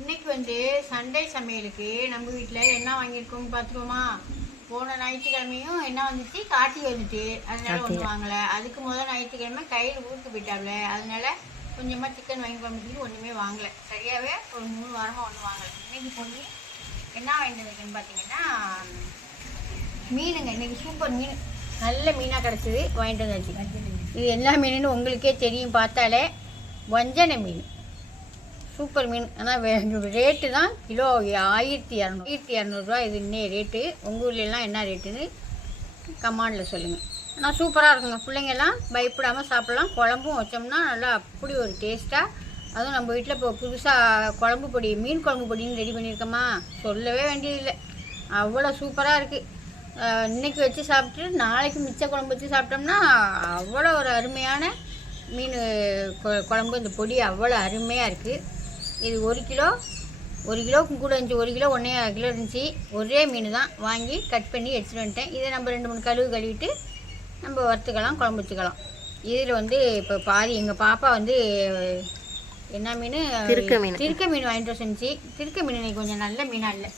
இன்னைக்கு வந்து சண்டே சமையலுக்கு நம்ம வீட்டில் என்ன வாங்கியிருக்கோம்னு பார்த்துக்கோமா போன ஞாயிற்றுக்கிழமையும் என்ன வந்துச்சு? காட்டி வந்துட்டு. அதனால ஒன்று வாங்கலை. அதுக்கு முதல் ஞாயிற்றுக்கிழமை கையில் ஊருக்கு போயிட்டாப்ல. அதனால கொஞ்சமாக சிக்கன் வாங்கி குழம்புக்கு ஒன்றுமே வாங்கலை. சரியாகவே ஒரு மூணு வாரமாக ஒன்றும் வாங்கலை. இன்னைக்கு பொண்ணு என்ன வாங்கிட்டு வந்திருக்குன்னு பார்த்தீங்கன்னா மீனுங்க. இன்னைக்கு சூப்பர் மீன். நல்ல மீனாக கிடச்சிது. வாங்கிட்டு வந்தாச்சு. இது எல்லா மீனுன்னு உங்களுக்கே தெரியும். பார்த்தாலே வஞ்சனை மீன். சூப்பர் மீன். ஆனால் ரேட்டு தான் கிலோ ஆயிரத்தி இரநூறு ஆயிரத்தி இரநூறுவா இது இன்னே ரேட்டு உங்கள் ஊர்லெலாம் என்ன ரேட்டுன்னு கமாண்டில் சொல்லுங்கள் ஆனால் சூப்பராக இருக்குங்க. பிள்ளைங்கெல்லாம் பயப்படாமல் சாப்பிட்லாம். குழம்பும் வச்சோம்னா நல்லா அப்படி ஒரு டேஸ்ட்டாக அதுவும் நம்ம வீட்டில் இப்போ புதுசாக குழம்பு பொடி மீன் குழம்பு பொடின்னு ரெடி பண்ணியிருக்கோமா? சொல்லவே வேண்டியதில்லை. அவ்வளோ சூப்பராக இருக்குது இன்னைக்கு வச்சு சாப்பிட்டு நாளைக்கு மிச்ச குழம்பு வச்சு சாப்பிட்டோம்னா அவ்வளோ ஒரு அருமையான மீன் கொ- குழம்பு. இந்த பொடி அவ்வளோ அருமையாக இருக்குது இது ஒரு கிலோ ஒரு கிலோவுக்கு கூட இருந்துச்சு ஒரு கிலோ ஒன்றே கிலோ இருந்துச்சு ஒரே மீன் தான் வாங்கி கட் பண்ணி எடுத்துகிட்டு வந்துட்டேன். இதை நம்ம ரெண்டு மூணு கழுவு கழுவிட்டு நம்ம வறுத்துக்கலாம் குழம்பு வச்சுக்கலாம். இதில் வந்து இப்போ பாதி எங்கள் பாப்பா வந்து என்ன மீன்? திருக்க மீன். திருக்க மீன் வாங்கிட்டு சொன்னிச்சு. திருக்க மீன் இன்னைக்கு கொஞ்சம் நல்ல மீனாக இல்லை.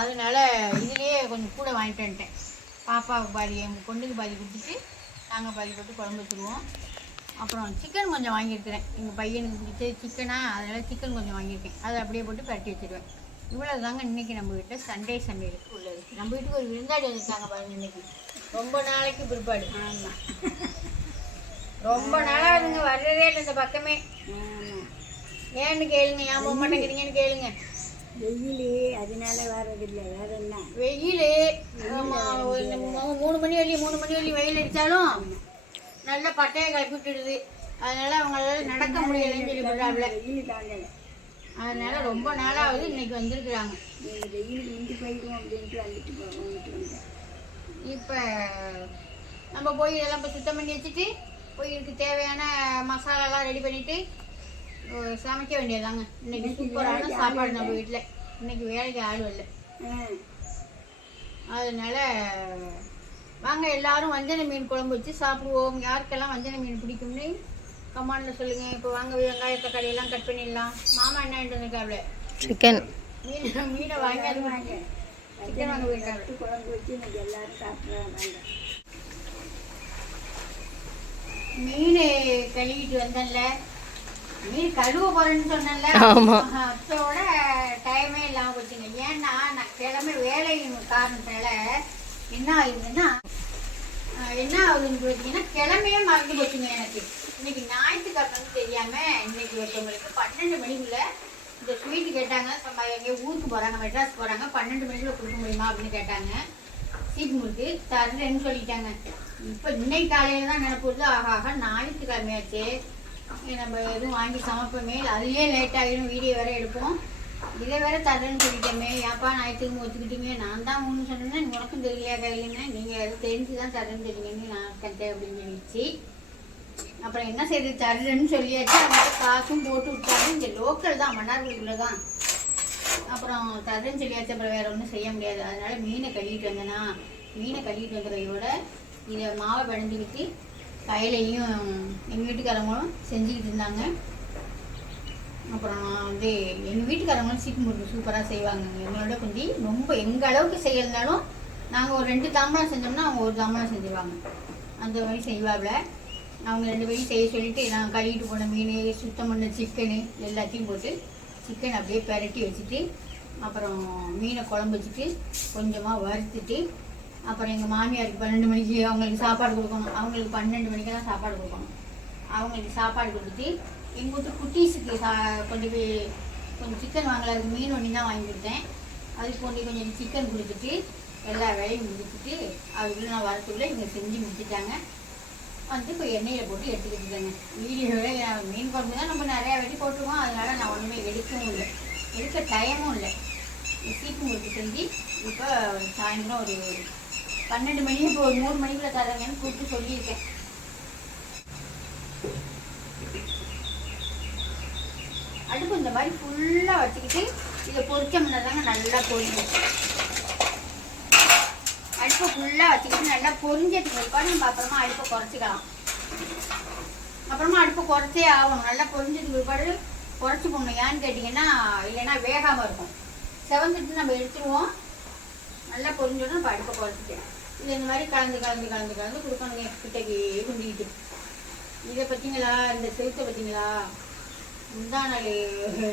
அதனால இதுலேயே கொஞ்சம் கூட வாங்கிட்டு வந்துட்டேன். பாப்பாவுக்கு பாதி எங்கள் பொண்ணுக்கு பாதி கொடுத்துட்டு நாங்கள் பாதி போட்டு குழம்பு வச்சுருவோம். அப்புறம் சிக்கன் கொஞ்சம் வாங்கியிருக்கிறேன். எங்கள் பையனுக்கு பிடிச்ச சிக்கனா அதனால் சிக்கன் கொஞ்சம் வாங்கியிருக்கேன். அதை அப்படியே போட்டு பரட்டி வச்சிருவேன். இவ்வளோ தாங்க இன்றைக்கி நம்ம வீட்டில் சண்டே சமையலுக்கு உள்ளது. நம்ம வீட்டுக்கு ஒரு விருந்தாடி வந்திருக்காங்க பாருங்க இன்னைக்கு. ரொம்ப நாளைக்கு பிற்பாடு. ஆமாம் ரொம்ப நாளாக அதுங்க வர்றதே இல்லை இந்த பக்கமே. ஏன்னு கேளுங்க ஏன் போக மாட்டேங்கிறீங்கன்னு கேளுங்க. வெயிலே அதனால வர்றதில்லை. வேற என்ன? வெயில். மூணு மணி வரையும் மூணு மணி வரையும் வெயில் அடித்தாலும் நல்ல பட்டையை கிளப்பி விட்டுடுது அதனால அவங்களால நடக்க முடியலைன்னு சொல்லி சொல்கிறாப்புல அதனால ரொம்ப நாளாவது இன்னைக்கு வந்திருக்கிறாங்க. அப்படின்ட்டு வந்துட்டு வந்துட்டு இப்போ நம்ம போய் இதெல்லாம் இப்போ சுத்தம் பண்ணி வச்சுட்டு போய் இதுக்கு தேவையான மசாலாலாம் ரெடி பண்ணிட்டு அஹ் சமைக்க வேண்டியதாங்க இன்னைக்கு சூப்பரான சாப்பாடு நம்ம வீட்டில் இன்னைக்கு வேலைக்கு ஆள் இல்லை அதனால வாங்க எல்லாரும் வஞ்சனை மீன் குழம்பு வச்சு சாப்பிடுவோம். யாருக்கெல்லாம் வஞ்சனை மீன் பிடிக்கும்னு? கமாண்டில் சொல்லுங்கள் இப்போ வாங்க வெங்காய தக்காளி எல்லாம் கட் பண்ணிடலாம். மாமா என்ன வந்திருக்காப்ல? சிக்கன் மீன் மீனை வாங்கி வாங்க. சிக்கன் வாங்க போயிருக்காரு. பட்டு குழம்பு வச்சு இன்னைக்கு எல்லாரும் சாப்பிட்றாங்க மீன் கழுவிட்டு வந்தேன்ல. மீன் கழுவ போறேன்னு சொன்னேன்ல. ஆமா. அத்தோட டைமே இல்லாம போச்சுங்க. ஏன்னா நான் கிளம்பி வேலையின் காரணத்தால என்ன ஆஹ் என்ன ஆகுதுன்னு பார்த்தீங்கன்னா கிழமையே மறந்து போச்சுங்க எனக்கு. இன்னைக்கு ஞாயிற்றுக்கிழமை தெரியாம இன்னைக்கு ஒருத்தவங்களுக்கு பன்னெண்டு மணிக்குள்ள இந்த ஸ்வீட் கேட்டாங்க. எங்கேயோ ஊருக்கு போறாங்க மெட்ராஸ் போறாங்க பன்னெண்டு மணிக்குள்ள கொடுக்க முடியுமா அப்படின்னு கேட்டாங்க. சீட் முறுக்கு தர்றேன்னு சொல்லிட்டாங்க. இப்போ இன்னைக்கு காலையில தான் நினைப்போது ஆஹா ஆஹா ஞாயிற்றுக்கிழமையாச்சு. நம்ம எதுவும் வாங்கி சமைப்போமே. அதுலேயே லேட் ஆகிடும் வீடியோ வேற எடுப்போம். இதை வேற தர்றேன்னு சொல்லிட்டேமே. ஏப்பா ஞாயிற்றுக்கு ஒத்துக்கிட்டீங்க நான் தான் ஒன்று சொன்னேன் உனக்கும் தெரியலையா கையிலன்னு? நீங்கள் எதுவும் தெரிஞ்சு தான் தரேன்னு தெரியுங்கன்னு நான் கட்டேன் அப்படின்னு சொல்லிச்சு அப்புறம் என்ன செய்யுது தருன்னு சொல்லியாச்சு. அவங்க காசும் போட்டு விட்டாங்க. இங்கே லோக்கல் தான் மன்னார்குடிக்குள்ளே தான். அப்புறம் தரேன்னு சொல்லியாச்சு. அப்புறம் வேறு ஒன்றும் செய்ய முடியாது. அதனால் மீனை கழுவிட்டு வந்தேன்னா மீனை கழுவிட்டு வந்ததையோட இதை மாவை பிணைஞ்சிக்கிட்டு கையிலையும் எங்கள் வீட்டுக்காரங்களும் செஞ்சுக்கிட்டு இருந்தாங்க. அப்புறம் நான் வந்து எங்கள் வீட்டுக்காரங்களும் சீக்கு முறுக்கு சூப்பராக செய்வாங்க எங்களோட கொஞ்சம் ரொம்ப எங்கள் அளவுக்கு செய்யறதுனாலும் நாங்கள் ஒரு ரெண்டு தாம்பளம் செஞ்சோம்னா அவங்க ஒரு தாம்பளம் செஞ்சுருவாங்க. அந்த மாதிரி செய்வாப்ல. அவங்க ரெண்டு பேரும் செய்ய சொல்லிட்டு நான் கழுவிட்டு போன மீன் சுத்தம் பண்ண சிக்கனு எல்லாத்தையும் போட்டு சிக்கன் அப்படியே பெரட்டி வச்சுட்டு அப்புறம் மீனை குழம்பு வச்சுட்டு கொஞ்சமாக வறுத்துட்டு அப்புறம் எங்கள் மாமியாருக்கு பன்னெண்டு மணிக்கு அவங்களுக்கு சாப்பாடு கொடுக்கணும். அவங்களுக்கு பன்னெண்டு மணிக்கெல்லாம் சாப்பாடு கொடுக்கணும். அவங்களுக்கு சாப்பாடு கொடுத்துட்டு எங்கள் வீட்டு குட்டீஸுக்கு சா கொண்டு போய் கொஞ்சம் சிக்கன் வாங்கலை அதுக்கு மீன் ஒன்றி தான் வாங்கி கொடுத்தேன். அதுக்கு கொண்டு கொஞ்சம் சிக்கன் கொடுத்துட்டு எல்லா வேலையும் முடிச்சுட்டு அதுக்குள்ளே நான் வரத்துக்குள்ளே இங்கே செஞ்சு முடிச்சுட்டாங்க. வந்து இப்போ எண்ணெயில் போட்டு எடுத்துக்கிட்டுதாங்க வீடியோவில் மீன் குழம்பு தான் நம்ம நிறையா வெட்டி போட்டுருவோம் அதனால் நான் ஒன்றுமே எடுக்கவும் இல்லை. எடுக்க டைமும் இல்லை. சீப்பு முறுக்கு செஞ்சு இப்போ சாயந்தரம் ஒரு பன்னெண்டு மணி இப்போ ஒரு மூணு மணிக்குள்ளே தரங்கன்னு கூப்பிட்டு சொல்லியிருக்கேன் அடுப்பு இந்த மாதிரி ஃபுல்லாக வச்சுக்கிட்டு இதை பொரிச்சோம்னா தாங்க நல்லா பொரியும் அடுப்பை ஃபுல்லாக வச்சுக்கிட்டு நல்லா பொரிஞ்சதுக்கு பிற்பாடு நம்ம அப்புறமா அடுப்பை குறைச்சிக்கலாம். அப்புறமா அடுப்பை குறைச்சே ஆகணும். நல்லா பொரிஞ்சதுக்கு பிற்பாடு குறைச்சி போடணும். ஏன்னு கேட்டிங்கன்னா இல்லைன்னா வேகாமல் இருக்கும். செவந்துட்டு நம்ம எடுத்துருவோம். நல்லா பொரிஞ்சோடனே நம்ம அடுப்பை குறைச்சிக்கலாம். இது இந்த மாதிரி கலந்து கலந்து கலந்து கலந்து கொடுக்கணுங்க. கிட்டக்கே குண்டிக்கிட்டு. இதை பார்த்தீங்களா இந்த செவுத்தை பார்த்தீங்களா முந்தா நாள்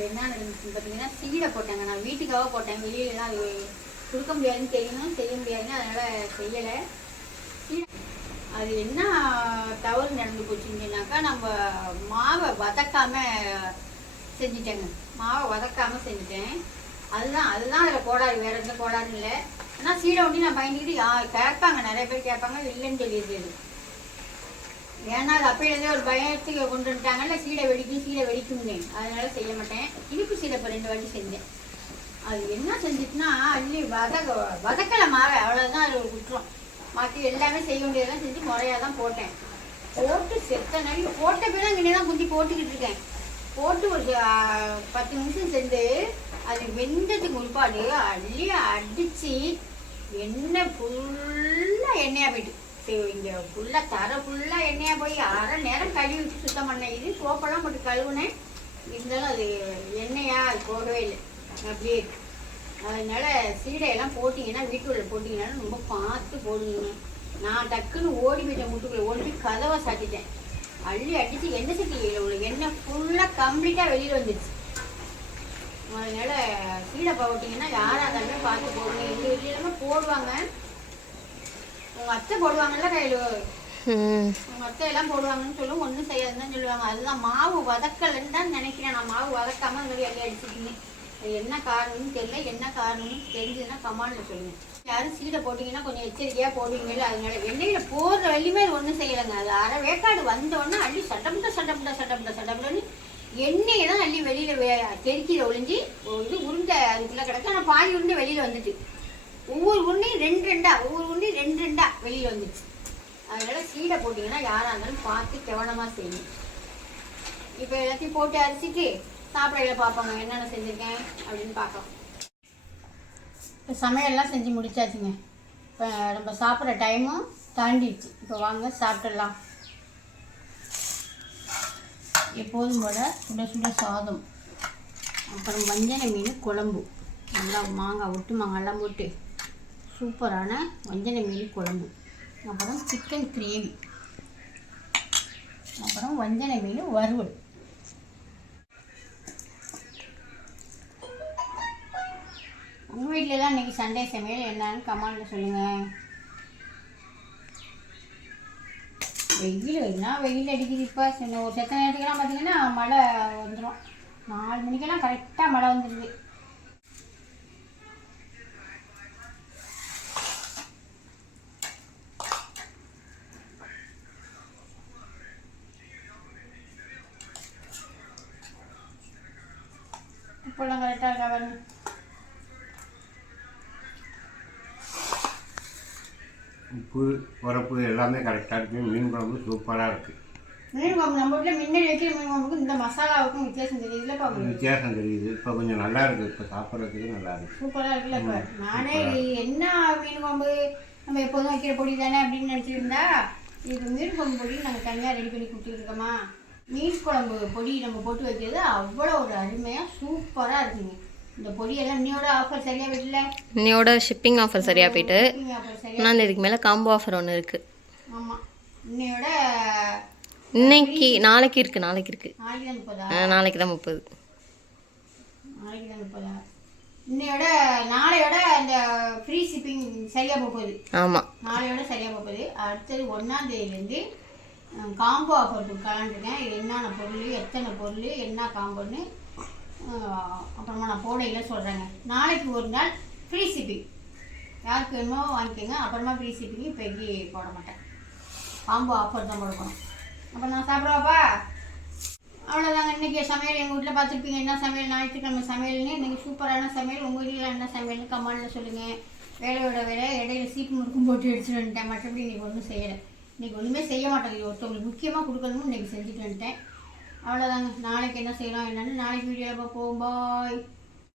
என்ன நடந்துச்சுன்னு பார்த்தீங்கன்னா சீடை போட்டாங்க. நான் வீட்டுக்காக போட்டேன். வெளியிலலாம் அது கொடுக்க முடியாதுன்னு தெரியணும் செய்ய முடியாதுன்னு அதனால் செய்யலை. அது என்ன தவறு நடந்து போச்சுங்கனாக்கா நம்ம மாவை வதக்காம செஞ்சுட்டேங்க. மாவை வதக்காம செஞ்சுட்டேன். அதுதான் அதுதான் அதில் போடாது வேற எந்த கோளாறும் இல்லை. ஆனால் சீடை ஒண்டி நான் பயந்துக்கிட்டு யா கேட்பாங்க? நிறைய பேர் கேட்பாங்க. இல்லைன்னு சொல்லிடுது ஏன்னா அது அப்பையிலேருந்தே ஒரு பயத்துக்கு கொண்டு வந்துட்டாங்கல்ல சீடை வெடிக்கும் சீடை வெடிக்குங்க அதனால செய்ய மாட்டேன். இனிப்பு சீடை இப்போ ரெண்டு வாட்டி செஞ்சேன். அது என்ன செஞ்சுட்டுனா அள்ளி வதக்க வதக்கலை மாற அவ்வளோதான் அது ஒரு குற்றம். மற்ற எல்லாமே செய்ய வேண்டியதெல்லாம் செஞ்சு முறையாக தான் போட்டேன். போட்டு செத்த நாளைக்கு போட்ட பிறகு இங்கே தான் குஞ்சு போட்டுக்கிட்டு இருக்கேன். போட்டு ஒரு பத்து நிமிஷம் செஞ்சு அது வெந்ததுக்கு முற்பாடு அள்ளி அடித்து எண்ணெய் ஃபுல்லாக எண்ணெயாக போயிட்டு. இங்கே ஃபுல்லாக தர ஃபுல்லாக எண்ணெயாக போய் அரை நேரம் கழுவி விட்டு சுத்தம் பண்ணேன். இது சோப்பெல்லாம் போட்டு கழுவுனேன். இருந்தாலும் அது எண்ணெயா அது போகவே இல்லை. அப்படியே இருக்கு. அதனால சீடையெல்லாம் போட்டிங்கன்னா வீட்டுக்குள்ள போட்டிங்கன்னா ரொம்ப பார்த்து போடுங்க. நான் டக்குன்னு ஓடி போயிட்டேன் வீட்டுக்குள்ளே. ஓடி போய் கதவை சாட்டிட்டேன் அள்ளி அடிச்சு எண்ணெய் சட்டியில் உள்ள எண்ணெய் ஃபுல்லாக கம்ப்ளீட்டாக வெளியில் வந்துடுச்சு அதனால சீடை போட்டிங்கன்னா யாராக இருந்தாலுமே பார்த்து போடுங்க. எங்கள் வீட்டிலலாம் போடுவாங்க. உங்கள் அத்தை போடுவாங்கல்ல கையில்? உங்கள் அத்தை எல்லாம் போடுவாங்கன்னு சொல்லும் ஒன்றும் செய்யாதுன்னு சொல்லுவாங்க. அதுதான் மாவு வதக்கலைன்னு தான் நினைக்கிறேன் நான். மாவு வதக்காம இந்த மாதிரி எல்லாம் அடிச்சிட்டீங்க. அது என்ன காரணம்னு தெரியல. என்ன காரணம்னு தெரிஞ்சதுன்னா கமாண்டில் சொல்லுங்க. யாரும் சீடை போட்டிங்கன்னா கொஞ்சம் எச்சரிக்கையாக போடுவீங்கல்ல அதனால வெண்ணெயில் போடுற வரையுமே அது ஒன்றும் செய்யலைங்க. அது அரை வேக்காடு வந்த உடனே அள்ளி சட்டப்பட்ட சட்டப்பட்ட சட்டப்பட்ட சட்டப்பட்டன்னு எண்ணெயை தான் அள்ளி வெளியில் தெறிக்கிற ஒளிஞ்சு இது உருண்டை அதுக்குள்ளே கிடக்கு. ஆனால் பாதி உருண்டை வெளியில் வந்துட்டு. ஒவ்வொரு உருண்டையும் ரெண்டு ரெண்டா ஒவ்வொரு உருண்டையும் ரெண்டு ரெண்டா வெளியில் வந்துச்சு. அதனால சீடை போட்டிங்கன்னா யாராக இருந்தாலும் பார்த்து கவனமாக செய்யணும் இப்போ எல்லாத்தையும் போட்டு அரிசிட்டு சாப்பிடையில பார்ப்பாங்க என்னென்ன செஞ்சுருக்கேன்? அப்படின்னு பார்க்கலாம். இப்போ சமையல்லாம் செஞ்சு முடிச்சாச்சுங்க. இப்போ நம்ம சாப்பிட்ற டைமும் தாண்டிடுச்சு. இப்போ வாங்க சாப்பிட்டுடலாம் எப்போதும் போல சுட சுட சாதம். அப்புறம் வஞ்சனை மீன் குழம்பு. நல்லா மாங்காய் ஒட்டு மாங்காய்லாம் போட்டு சூப்பரான வஞ்சனை மீன் குழம்பு. அப்புறம் சிக்கன் கிரேவி அப்புறம் வஞ்சனை மீன் வறுவல். உங்கள் வீட்டிலலாம் இன்னைக்கு சண்டே சமையல் என்னன்னு கமெண்ட்டில் சொல்லுங்கள் வெயில் என்ன வெயில் அடிக்குது இப்போ? சின்ன ஒரு செத்த நேரத்துக்கெல்லாம் பார்த்தீங்கன்னா மழை வந்துடும் நாலு மணிக்கெல்லாம் கரெக்டாக மழை வந்துடுது இப்போல்லாம் கரெக்டாக இருக்கா பாருங்க உப்பு உரப்பு எல்லாமே கரெக்டாக இருக்குது மீன் குழம்பு சூப்பராக இருக்குது மீன் குழம்பு நம்ம வீட்டில் முன்னாடி வைக்கிற மீன் குழம்புக்கும் இந்த மசாலாவுக்கும் வித்தியாசம் தெரியுது இல்லைப்பா உங்களுக்கு வித்தியாசம் தெரியுது இப்போ கொஞ்சம் நல்லா இருக்குது இப்போ சாப்பிட்றதுக்கு நல்லா இருக்குது சூப்பராக இருக்குல்ல இப்போ நானே என்ன மீன் குழம்பு நம்ம எப்போதும் வைக்கிற பொடி தானே அப்படின்னு நினச்சிட்டு இருந்தா இது மீன் குழம்பு பொடி நாங்கள் தனியாக ரெடி பண்ணி கொடுத்துருக்கோமா மீன் குழம்பு பொடி நம்ம போட்டு வைக்கிறது அவ்வளோ ஒரு அருமையாக சூப்பராக இருக்குங்க. இந்த பொடியெல்லாம் இன்னையோட ஆஃபர் சரியாக விடல இன்னையோட ஷிப்பிங் ஆஃபர் சரியாக போயிட்டு. இதுக்கு மேலே காம்போ ஆஃபர் ஒன்று இருக்குது ஆமாம் இன்னையோட இன்னைக்கு நாளைக்கு இருக்குது நாளைக்கு இருக்குது நாளைக்கு தான் முப்பதா? நாளைக்கு தான் முப்பது. நாளைக்கு தான் முப்பதா? இன்னையோட நாளையோட அந்த ஃப்ரீ ஷிப்பிங் சரியாக போகுது. ஆமாம் நாளையோட சரியாக போகுது. அடுத்தது ஒன்றாம் தேதியிலேருந்து காம்போ ஆஃபர் கொடுக்கலான்ட்டுருக்கேன் இது என்னென்ன பொருள் எத்தனை பொருள் என்ன காம்போன்னு அப்புறமா நான் போடையில் சொல்கிறேங்க நாளைக்கு ஒரு நாள் ஃப்ரீ ஷிப்பிங் யாருக்கு வேணுமோ வாங்கிக்கோங்க. அப்புறமா ஃப்ரீ ஷிப்பிங் இப்போக்கி போட மாட்டேன். காம்போ ஆஃபர் தான் கொடுக்கணும். அப்போ நான் சாப்பிடுவாப்பா அவ்வளோதாங்க இன்றைக்கி சமையல் எங்கள் வீட்டில் பார்த்துருப்பீங்க. என்ன சமையல்? ஞாயிற்றுக்கிழமை சமையல்னு. இன்றைக்கி சூப்பரான சமையல். உங்கள் வீட்டில் என்ன சமையல்னு கமெண்ட்டில் சொல்லுங்கள் வேலையோட வேலை இடையில சீப்பு முறுக்கும் போட்டு எடுத்துகிட்டு வந்துட்டேன். மற்றபடி இன்றைக்கி ஒன்றும் செய்யலை. இன்றைக்கி ஒன்றுமே செய்ய மாட்டேங்குது. ஒருத்தவங்களுக்கு முக்கியமாக கொடுக்கணும்னு இன்றைக்கி செஞ்சுட்டு வந்துட்டேன். அவ்வளோதாங்க நாளைக்கு என்ன செய்யலாம் என்னென்னு நாளைக்கு வீடியோவில் பார்ப்போம் பாய்